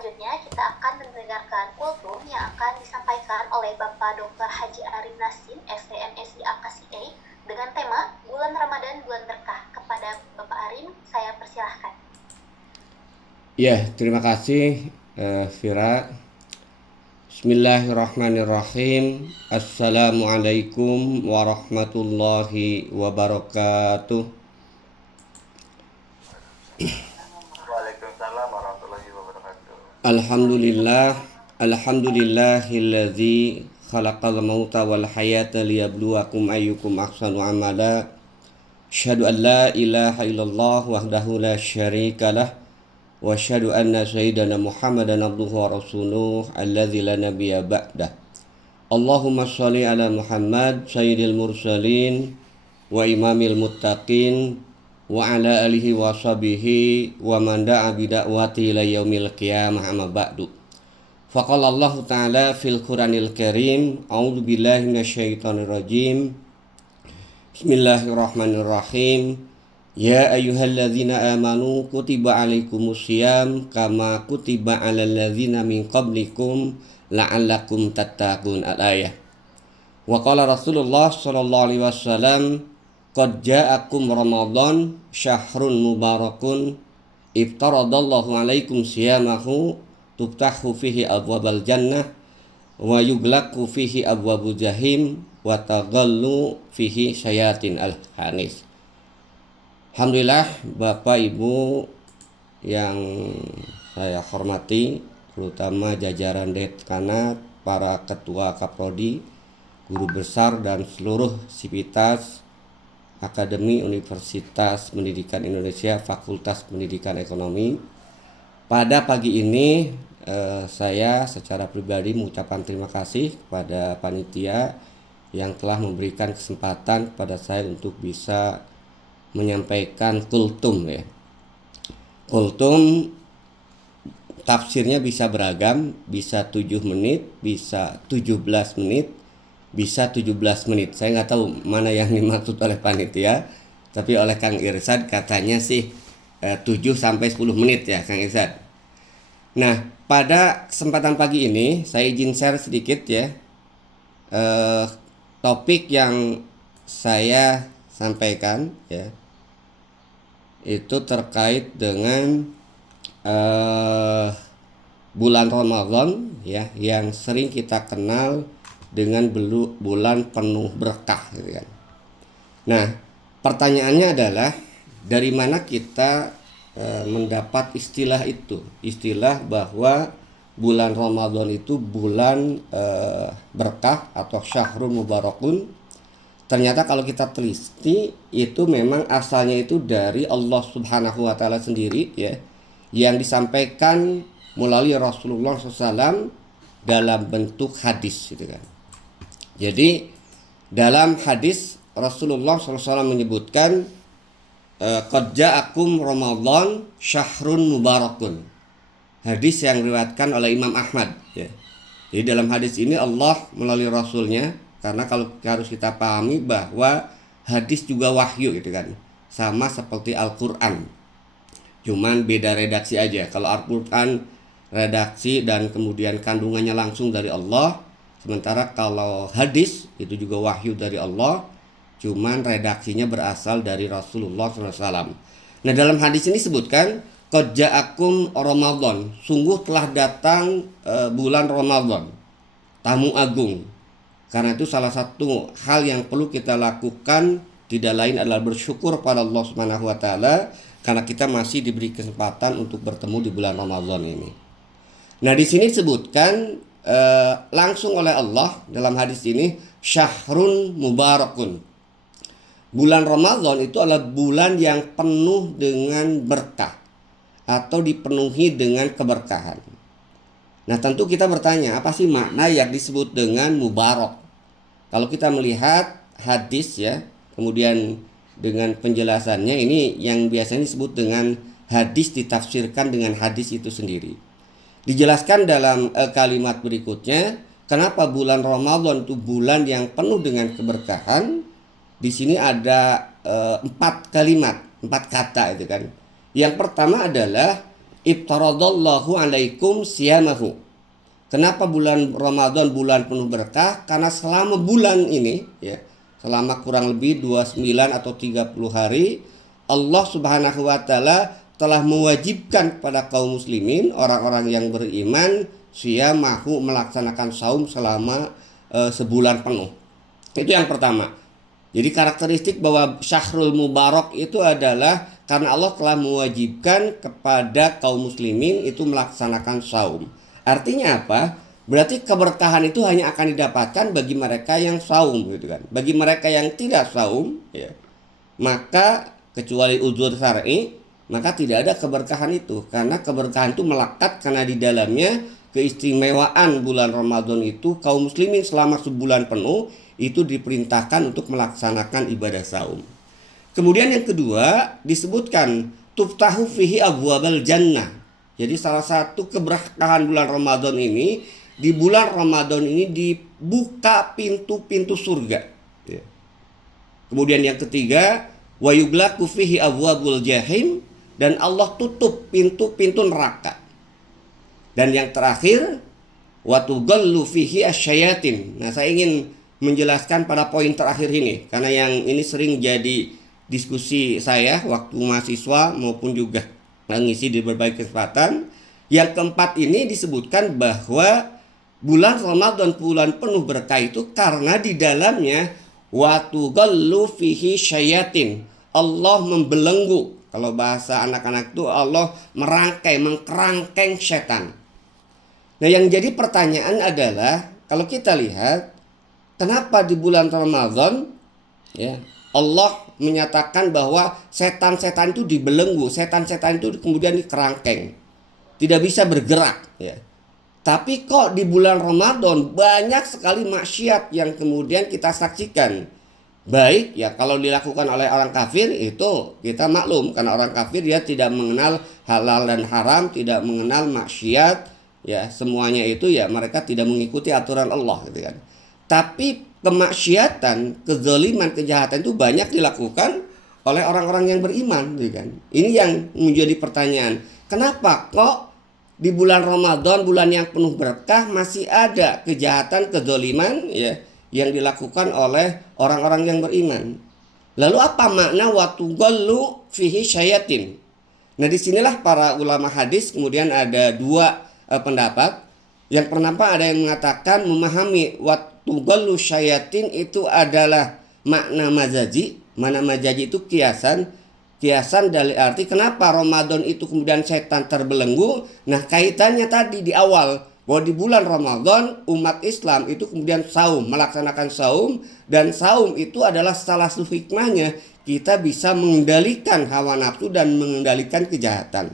selanjutnya kita akan mendengarkan kultum yang akan disampaikan oleh Bapak Dr. Haji Arif Nasim, STMSI AKSIA, dengan tema Bulan Ramadan Bulan Berkah. Kepada Bapak Arim, saya persilahkan. Ya, terima kasih Vira. Bismillahirrahmanirrahim. Assalamualaikum warahmatullahi wabarakatuh. Waalaikumsalam warahmatullahi wabarakatuh. Alhamdulillahilladzi khalaqal mauta wal hayata liyabluwakum ayyukum ahsanu amala. Asyhadu an la ilaha illallah wahdahu la syarikalah wa asyhadu anna sayyidana Muhammadan abduhu wa rasuluh alladzi la nabiyya ba'dah. Allahumma shalli ala Muhammad sayyidil mursalin wa imamil muttaqin wa ala alihi wa sahbihi wa man da'a bida'wati ila yaumil qiyamah amma ba'du. Faqala Allah Ta'ala fil Qur'anil Karim, a'udzu billahi minasyaitonir rajim. Bismillahirrahmanirrahim. Ya ayyuhalladzina amanu kutiba alaikumusiyam kama kutiba alal ladzina min qablikum la'allakum tattaqun. Al-ayah. Wa qala Rasulullah sallallahu alaihi wasallam, qad ja'akum Ramadan syahrun mubarakun iftaradallahu alaikum siyamahu tuftahu fihi abwabal jannah wa yuglaqu fihi abwabul jahim wa taghallu fihi syayatin al-hanis. Alhamdulillah, Bapak Ibu yang saya hormati, terutama jajaran Dekanat, para ketua Kaprodi, guru besar dan seluruh sivitas Akademi Universitas Pendidikan Indonesia Fakultas Pendidikan Ekonomi. Pada pagi ini saya secara pribadi mengucapkan terima kasih kepada panitia yang telah memberikan kesempatan kepada saya untuk bisa menyampaikan kultum ya. Kultum tafsirnya bisa beragam, bisa 7 menit, bisa 17 menit, bisa 17 menit. Saya nggak tahu mana yang dimaksud oleh panitia, tapi oleh Kang Irsad katanya sih 7 sampai 10 menit ya Kang Irsad. Nah, pada kesempatan pagi ini saya izin share sedikit ya. Topik yang saya sampaikan ya itu terkait dengan bulan Ramadan ya, yang sering kita kenal dengan bulan penuh berkah gitu kan. Nah, pertanyaannya adalah dari mana kita mendapat istilah itu, istilah bahwa bulan Ramadan itu bulan berkah atau syahrul mubarakun. Ternyata kalau kita teliti itu memang asalnya itu dari Allah Subhanahu wa Ta'ala sendiri ya, yang disampaikan melalui Rasulullah SAW dalam bentuk hadis gitu kan. Jadi dalam hadis Rasulullah SAW menyebutkan qad ja'akum Ramadan syahrun mubarakun. Hadis yang diriwayatkan oleh Imam Ahmad ya. Jadi dalam hadis ini Allah melalui Rasulnya, karena kalau harus kita pahami bahwa hadis juga wahyu gitu kan, sama seperti Al-Quran, cuman beda redaksi aja. Kalau Al-Quran redaksi dan kemudian kandungannya langsung dari Allah, sementara kalau hadis itu juga wahyu dari Allah, cuman redaksinya berasal dari Rasulullah SAW. Nah, dalam hadis ini sebutkan qad ja'akum Ramadan, sungguh telah datang bulan Ramadan, tamu agung. Karena itu salah satu hal yang perlu kita lakukan tidak lain adalah bersyukur pada Allah Subhanahu wa Ta'ala karena kita masih diberi kesempatan untuk bertemu di bulan Ramadan ini. Nah, di sini disebutkan langsung oleh Allah dalam hadis ini syahrun mubarakun. Bulan Ramadan itu adalah bulan yang penuh dengan berkah atau dipenuhi dengan keberkahan. Nah, tentu kita bertanya, apa sih makna yang disebut dengan mubarak? Kalau kita melihat hadis ya, kemudian dengan penjelasannya, ini yang biasanya disebut dengan hadis ditafsirkan dengan hadis itu sendiri. Dijelaskan dalam kalimat berikutnya, kenapa bulan Ramadan itu bulan yang penuh dengan keberkahan. Di sini ada 4 kalimat, 4 kata itu kan. Yang pertama adalah Iftaradallahu alaikum siyamahu. Kenapa bulan Ramadan bulan penuh berkah? Karena selama bulan ini ya, selama kurang lebih 29 atau 30 hari Allah Subhanahu wa taala telah mewajibkan kepada kaum muslimin, orang-orang yang beriman, siyamahu, melaksanakan saum selama sebulan penuh. Itu yang pertama. Jadi karakteristik bahwa Syahrul Mubarak itu adalah karena Allah telah mewajibkan kepada kaum muslimin itu melaksanakan saum. Artinya apa? Berarti keberkahan itu hanya akan didapatkan bagi mereka yang saum gitu kan. Bagi mereka yang tidak saum ya, maka kecuali uzur syar'i, maka tidak ada keberkahan itu. Karena keberkahan itu melekat karena di dalamnya keistimewaan bulan Ramadan itu kaum muslimin selama sebulan penuh itu diperintahkan untuk melaksanakan ibadah saum. Kemudian yang kedua disebutkan tuftahu fihi abwabal jannah. Jadi salah satu keberkahan bulan Ramadan ini, di bulan Ramadan ini dibuka pintu-pintu surga. Kemudian yang ketiga wa yughlaqu fihi abwabul jahim, dan Allah tutup pintu-pintu neraka. Dan yang terakhir wa tughallu fihi asyayatin. Nah, saya ingin menjelaskan pada poin terakhir ini karena yang ini sering jadi diskusi saya waktu mahasiswa maupun juga mengisi di berbagai kesempatan. Yang keempat ini disebutkan bahwa bulan Ramadan bulan penuh berkah itu karena di dalamnya wa tughallu fihi syayatin. Allah membelenggu, kalau bahasa anak-anak itu Allah merangkai, mengkerangkeng setan. Nah, yang jadi pertanyaan adalah kalau kita lihat kenapa di bulan Ramadan ya Allah menyatakan bahwa setan-setan itu dibelenggu, setan-setan itu kemudian dikerangkeng, tidak bisa bergerak ya. Tapi kok di bulan Ramadan banyak sekali maksiat yang kemudian kita saksikan. Baik ya kalau dilakukan oleh orang kafir itu kita maklum, karena orang kafir dia tidak mengenal halal dan haram, tidak mengenal maksiat ya, semuanya itu ya mereka tidak mengikuti aturan Allah gitu kan. Tapi kemaksiatan, kezaliman, kejahatan itu banyak dilakukan oleh orang-orang yang beriman gitu kan. Ini yang menjadi pertanyaan. Kenapa kok di bulan Ramadan, bulan yang penuh berkah, masih ada kejahatan, kezaliman ya yang dilakukan oleh orang-orang yang beriman? Lalu apa makna wa tughallu fihi syayatin? Nah, disinilah para ulama hadis kemudian ada dua pendapat. Yang pertama ada yang mengatakan memahami wa tughallu syayatin itu adalah makna majazi. Makna majazi itu kiasan dari arti kenapa Ramadan itu kemudian setan terbelenggu. Nah, kaitannya tadi di awal bahwa di bulan Ramadan umat Islam itu kemudian saum, melaksanakan saum, dan saum itu adalah salah satu hikmahnya kita bisa mengendalikan hawa nafsu dan mengendalikan kejahatan.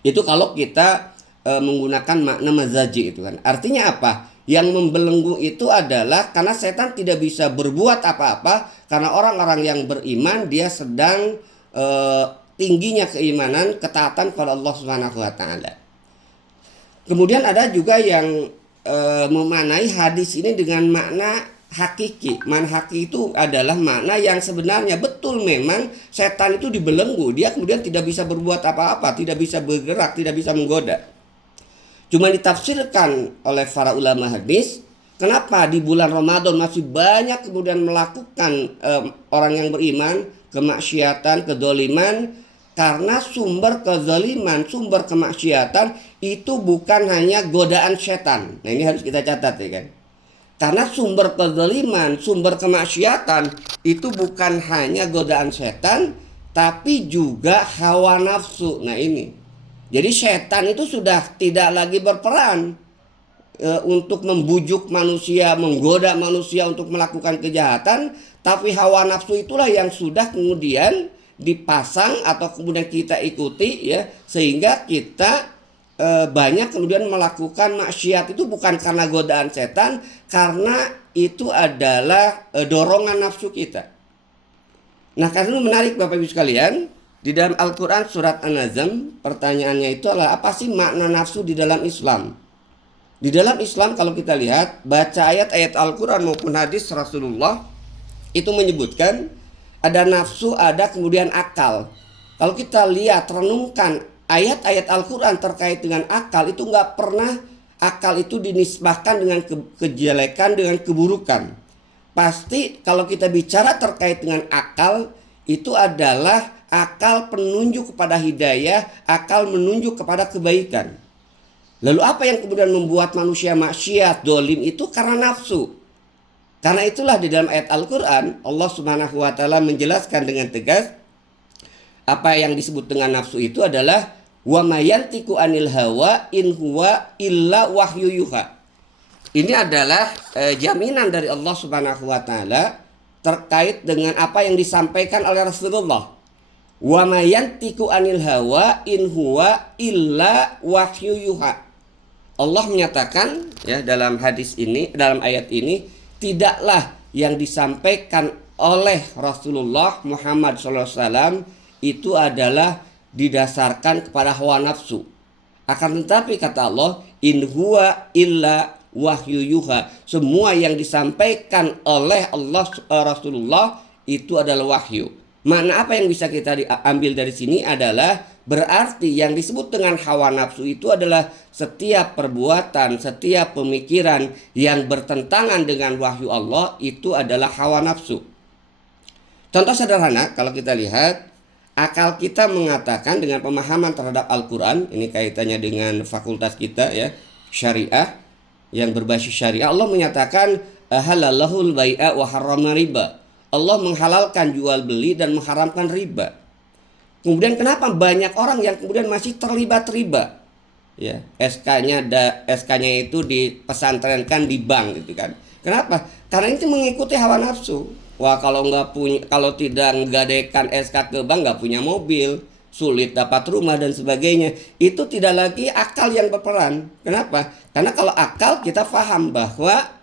Itu kalau kita menggunakan makna mazaji itu kan. Artinya apa? Yang membelenggu itu adalah karena setan tidak bisa berbuat apa-apa karena orang-orang yang beriman dia sedang tingginya keimanan, ketaatan kepada Allah Subhanahu wa taala. Kemudian ada juga yang memaknai hadis ini dengan makna hakiki. Makna hakiki itu adalah makna yang sebenarnya betul memang setan itu dibelenggu, dia kemudian tidak bisa berbuat apa-apa, tidak bisa bergerak, tidak bisa menggoda. Cuma ditafsirkan oleh para ulama hadis, kenapa di bulan Ramadan masih banyak kemudian melakukan orang yang beriman kemaksiatan, kedzaliman, karena sumber kezaliman, sumber kemaksiatan itu bukan hanya godaan setan. Nah, ini harus kita catat ya kan. Karena sumber kezaliman, sumber kemaksiatan itu bukan hanya godaan setan, tapi juga hawa nafsu. Nah, ini. Jadi setan itu sudah tidak lagi berperan untuk membujuk manusia, menggoda manusia untuk melakukan kejahatan, tapi hawa nafsu itulah yang sudah kemudian dipasang atau kemudian kita ikuti ya, sehingga kita banyak kemudian melakukan maksiat itu bukan karena godaan setan, karena itu adalah dorongan nafsu kita. Nah, karena itu menarik Bapak Ibu sekalian. Di dalam Al-Quran surat An-Nazm, pertanyaannya itu adalah apa sih makna nafsu di dalam Islam? Di dalam Islam kalau kita lihat, baca ayat-ayat Al-Quran maupun hadis Rasulullah, itu menyebutkan ada nafsu, ada kemudian akal. Kalau kita lihat, renungkan ayat-ayat Al-Quran terkait dengan akal itu nggak pernah akal itu dinisbahkan dengan kejelekan, dengan keburukan. Pasti kalau kita bicara terkait dengan akal, itu adalah akal penunjuk kepada hidayah, akal menunjuk kepada kebaikan. Lalu apa yang kemudian membuat manusia maksiat, dolim itu karena nafsu. Karena itulah di dalam ayat Al-Quran Allah Subhanahu wa ta'ala menjelaskan dengan tegas apa yang disebut dengan nafsu itu adalah wa mayantiku anil hawa in huwa illa wahyu yuha. Ini adalah jaminan dari Allah Subhanahu wa ta'ala terkait dengan apa yang disampaikan oleh Rasulullah. Wa mayantiku anil hawa in huwa illa wahyu yuha. Allah menyatakan ya dalam hadis ini, dalam ayat ini, tidaklah yang disampaikan oleh Rasulullah Muhammad SAW itu adalah didasarkan kepada hawa nafsu. Akan tetapi kata Allah, in huwa illa wahyu yuha. Semua yang disampaikan oleh Allah Rasulullah itu adalah wahyu. Makna apa yang bisa kita ambil dari sini adalah berarti yang disebut dengan hawa nafsu itu adalah setiap perbuatan, setiap pemikiran yang bertentangan dengan wahyu Allah itu adalah hawa nafsu. Contoh sederhana kalau kita lihat, akal kita mengatakan dengan pemahaman terhadap Al-Quran, ini kaitannya dengan fakultas kita ya, syariah yang berbasis syariah. Allah menyatakan halalahul bai'a wa harrama riba. Allah menghalalkan jual beli dan mengharamkan riba. Kemudian kenapa banyak orang yang kemudian masih terlibat riba? Ya, SK-nya itu dipesantrenkan di bank gitu kan. Kenapa? Karena itu mengikuti hawa nafsu. Wah, kalau tidak menggadaikan SK ke bank nggak punya mobil, sulit dapat rumah dan sebagainya. Itu tidak lagi akal yang berperan. Kenapa? Karena kalau akal kita paham bahwa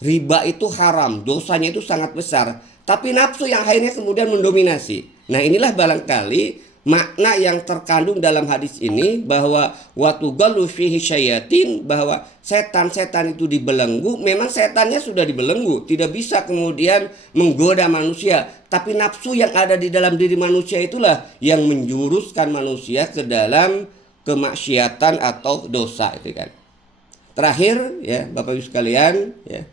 riba itu haram, dosanya itu sangat besar. Tapi nafsu yang akhirnya kemudian mendominasi. Nah inilah barangkali makna yang terkandung dalam hadis ini bahwa watugallu fihi syayatin, bahwa setan-setan itu dibelenggu. Memang setannya sudah dibelenggu, tidak bisa kemudian menggoda manusia. Tapi nafsu yang ada di dalam diri manusia itulah yang menjuruskan manusia ke dalam kemaksiatan atau dosa itu kan. Terakhir ya Bapak Ibu sekalian ya,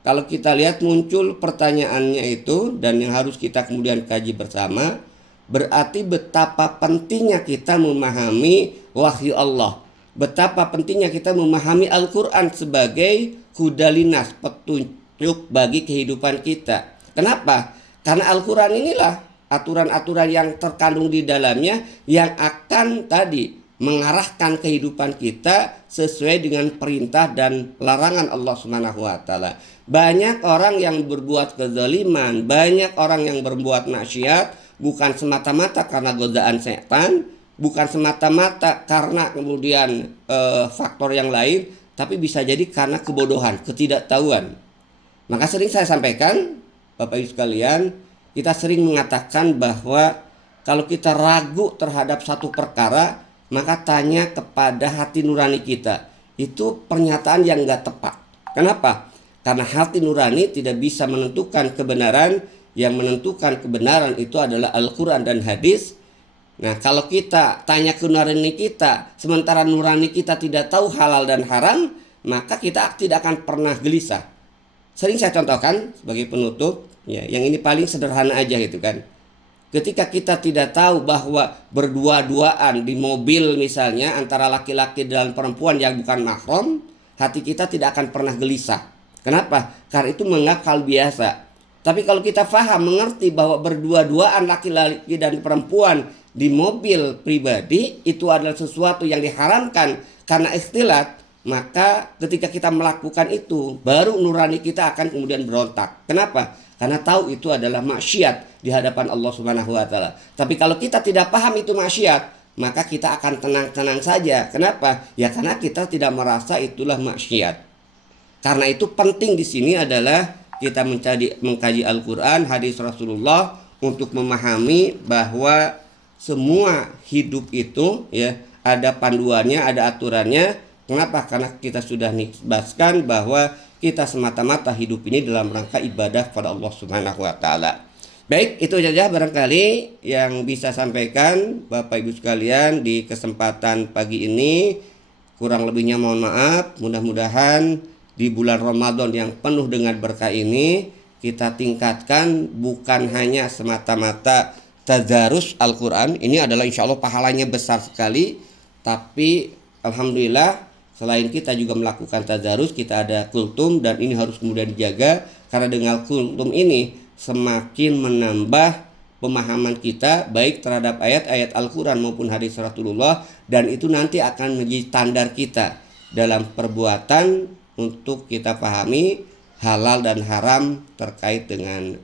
kalau kita lihat muncul pertanyaannya itu dan yang harus kita kemudian kaji bersama, berarti betapa pentingnya kita memahami wahyu Allah. Betapa pentingnya kita memahami Al-Quran sebagai hudalinas, petunjuk bagi kehidupan kita. Kenapa? Karena Al-Quran inilah aturan-aturan yang terkandung di dalamnya yang akan tadi mengarahkan kehidupan kita sesuai dengan perintah dan larangan Allah Subhanahu wa taala. Banyak orang yang berbuat kezaliman, banyak orang yang berbuat maksiat bukan semata-mata karena godaan setan, bukan semata-mata karena kemudian faktor yang lain, tapi bisa jadi karena kebodohan, ketidaktahuan. Maka sering saya sampaikan, Bapak Ibu sekalian, kita sering mengatakan bahwa kalau kita ragu terhadap satu perkara, maka tanya kepada hati nurani kita. Itu pernyataan yang gak tepat. Kenapa? Karena hati nurani tidak bisa menentukan kebenaran. Yang menentukan kebenaran itu adalah Al-Quran dan hadis. Nah kalau kita tanya ke nurani kita, sementara nurani kita tidak tahu halal dan haram, maka kita tidak akan pernah gelisah. Sering saya contohkan sebagai penutup ya, yang ini paling sederhana aja gitu kan. Ketika kita tidak tahu bahwa berdua-duaan di mobil misalnya antara laki-laki dan perempuan yang bukan mahram, hati kita tidak akan pernah gelisah. Kenapa? Karena itu menganggap hal biasa. Tapi kalau kita paham, mengerti bahwa berdua-duaan laki-laki dan perempuan di mobil pribadi itu adalah sesuatu yang diharamkan karena ikhtilat, maka ketika kita melakukan itu, baru nurani kita akan kemudian berontak. Kenapa? Karena tahu itu adalah maksiat di hadapan Allah Subhanahu wa taala. Tapi kalau kita tidak paham itu maksiat, maka kita akan tenang-tenang saja. Kenapa? Ya karena kita tidak merasa itulah maksiat. Karena itu penting di sini adalah kita mengkaji Al-Quran, hadis Rasulullah untuk memahami bahwa semua hidup itu ya ada panduannya, ada aturannya. Kenapa? Karena kita sudah nisbahkan bahwa kita semata-mata hidup ini dalam rangka ibadah pada Allah Subhanahu wa taala. Baik, itu saja barangkali yang bisa sampaikan Bapak Ibu sekalian di kesempatan pagi ini. Kurang lebihnya mohon maaf. Mudah-mudahan di bulan Ramadan yang penuh dengan berkah ini kita tingkatkan bukan hanya semata-mata tadarus Al-Quran. Ini adalah insya Allah pahalanya besar sekali. Tapi alhamdulillah selain kita juga melakukan tadarus, kita ada kultum dan ini harus kemudian dijaga karena dengan kultum ini semakin menambah pemahaman kita baik terhadap ayat-ayat Al-Quran maupun hadis Rasulullah, dan itu nanti akan menjadi standar kita dalam perbuatan untuk kita pahami halal dan haram terkait dengan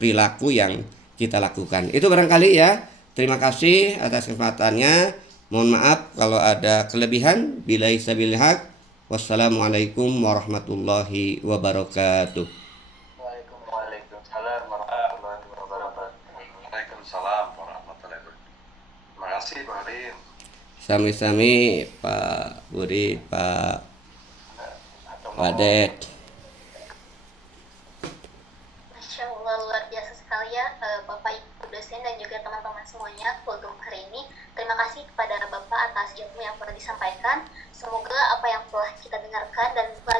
perilaku yang kita lakukan. Itu barangkali ya. Terima kasih atas kesempatannya. Mohon maaf kalau ada kelebihan. Billahi sabilil haq. Wassalamualaikum warahmatullahi wabarakatuh. Waalaikumsalam warahmatullahi wabarakatuh. Waalaikumsalam warahmatullahi wabarakatuh. Terima kasih Pak Arim. Sami-sami Pak Budi, Pak Wadet. Masya Allah, luar biasa sekali ya Bapak Ibu dosen dan juga teman-teman semuanya kultum hari ini. Terima kasih kepada Bapak atas ilmu yang telah disampaikan. Semoga apa yang telah kita dengarkan dan